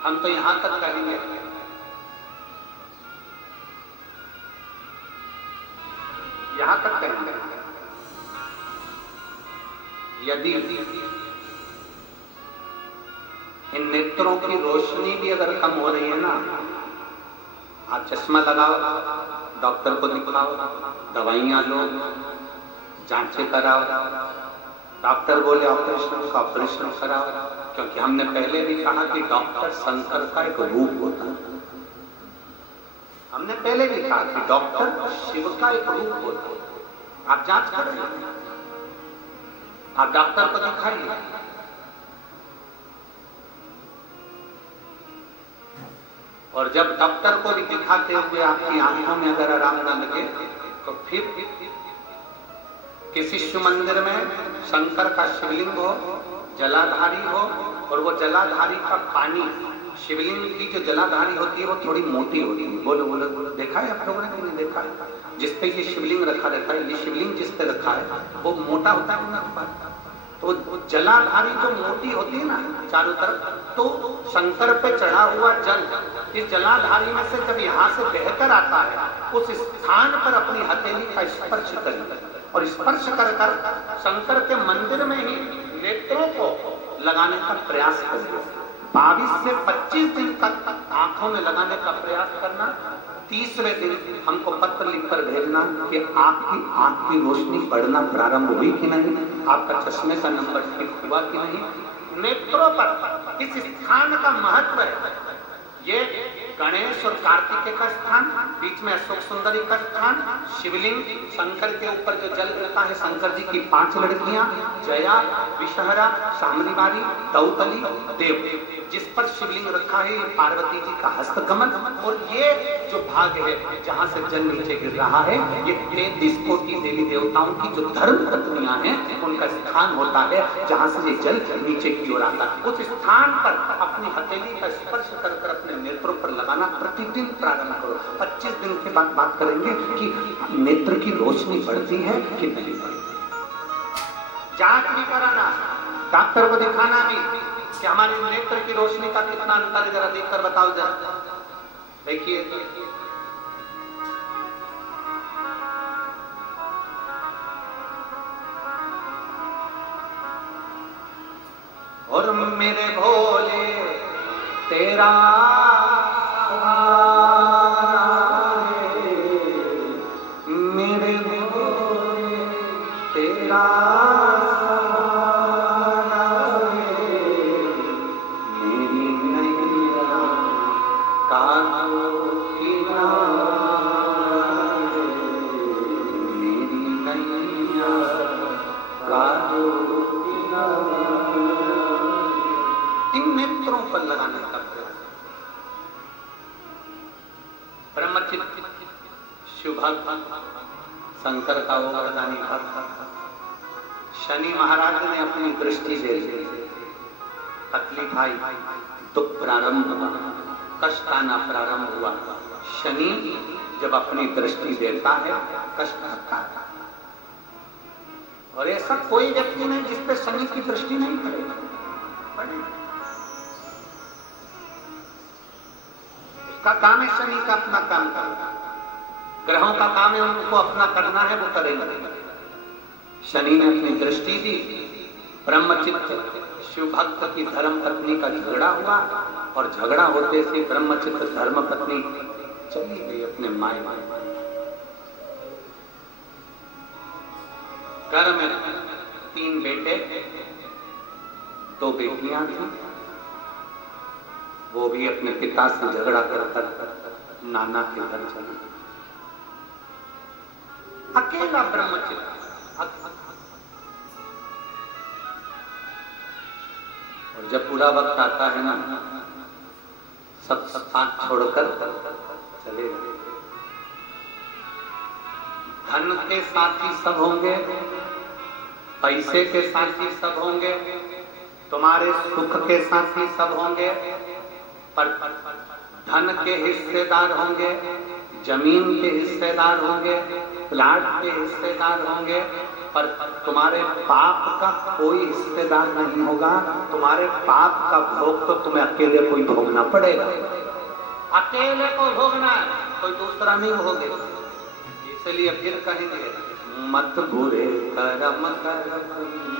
हम तो यहां तक कहेंगे, यहां तक कहेंगे, यदि इन नेत्रों की रोशनी भी अगर कम हो रही है ना, आप चश्मा लगाओ, डॉक्टर को दिखाओ, दवाइयां लो, जांचें कराओ, डॉक्टर बोले ऑपरेशन कराओ, क्योंकि हमने पहले भी कहा कि डॉक्टर शंकर का एक रूप होता है। हमने पहले भी कहा कि डॉक्टर शिव का एक रूप होता है। आप जांच करें, आप डॉक्टर को दिखाइए, और जब डॉक्टर को भी दिखाते हुए आपकी आंखों में अगर आराम न लगे, तो फिर किसी शिव मंदिर में शंकर का शिवलिंग हो, जलाधारी हो, और वो जलाधारी का पानी, शिवलिंग की जो जलाधारी होती है वो थोड़ी मोटी होती है। बोलो बोलो बोलो, देखा है आप लोगों ने कि नहीं देखा है? जिस पे ये शिवलिंग रखा रहता है, ये शिवलिंग जिस पे रखा है वो मोटा होता है ना, तो जलाधारी जो मोटी होती है ना चारों तरफ, तो शंकर पे चढ़ा हुआ जल इस जलाधारी में से जब यहाँ से बहकर आता है, उस स्थान पर अपनी हथेली का स्पर्श करें, और स्पर्श कर कर शंकर के मंदिर में ही नेत्रों को लगाने का प्रयास करें। 22 से 25 दिन तक आंखों में लगाने का प्रयास करना। 30वें दिन हमको पत्र लिखकर भेजना कि आपकी आंख की रोशनी बढ़ना प्रारंभ हुई कि नहीं, आपका चश्मे का नंबर ठीक हुआ कि नहीं। नेत्रों पर इस स्थान का महत्व है। ये गणेश और कार्तिकेय का स्थान, बीच में अशोक सुंदरी का स्थान, शिवलिंग, शंकर के ऊपर जो जल गिरता है, शंकर जी की 5 लड़कियां, जया, विषहरा, शामलीबारी, दौतली, देव, जिस पर शिवलिंग रखा है पार्वती जी का हस्तकमल, और ये जो भाग है जहां से जल नीचे गिर रहा है, ये 33 कोटि देवी देवताओं की जो धर्म पत्नियां हैं उनका स्थान होता है, जहां से ये जल नीचे की ओर आता है। उस स्थान पर अपनी हथेली का स्पर्श कर कर अपने नेत्रों पर लगाना प्रतिदिन प्रारंभ करो। 25 दिन के बाद बात करेंगे कि नेत्र की रोशनी बढ़ती है कि नहीं बढ़ती। जांच भी कराना, डॉक्टर को दिखाना भी कि हमारे नेत्र की रोशनी का कितना अंतर है, जरा देखकर बताओ जरा। देखिए और मेरे भोले तेरा सहारा है, मेरे भोले तेरा सहारा है, मेरी नैया का किनारा है, मेरी नैया का किनारा। इन नेत्रों पर लगाने का प्रयास। ब्रह्मचित्त शिव भक्त शंकर का वो वरदानी भक्त, शनि महाराज ने अपनी दृष्टि दे दी, तकलीफ आई, दुख प्रारंभ हुआ, कष्ट आना प्रारंभ हुआ। शनि जब अपनी दृष्टि देता है कष्ट आता है, और ऐसा कोई व्यक्ति नहीं जिसपे शनि की दृष्टि नहीं पड़ेगी। का काम है शनि का अपना काम करना, ग्रहों का काम है उनको अपना करना है, वो करेंगे। शनि ने अपनी दृष्टि दी, ब्रह्मचित्त शिव भक्त की धर्म पत्नी का झगड़ा हुआ, और झगड़ा होते से ब्रह्मचित्त धर्म पत्नी चली गई अपने माय माय। घर में 3 बेटे 2 बेटियां थी, वो भी अपने पिता से झगड़ा कर नाना के घर चली। अकेला ब्रह्मचित्त, और जब पूरा वक्त आता है ना, सब साथ छोड़कर चले गए। धन के साथी सब होंगे, पैसे के साथी सब होंगे, तुम्हारे सुख के साथी सब होंगे, पर धन के हिस्सेदार होंगे, जमीन के हिस्सेदार होंगे, प्लाट के हिस्सेदार होंगे, पर तुम्हारे पाप का कोई हिस्सेदार नहीं होगा। तुम्हारे पाप का भोग तो तुम्हें अकेले को ही भोगना पड़ेगा, अकेले को भोगना है, कोई दूसरा नहीं भोगे। इसलिए फिर कहेंगे मत बुरे कर्म कर।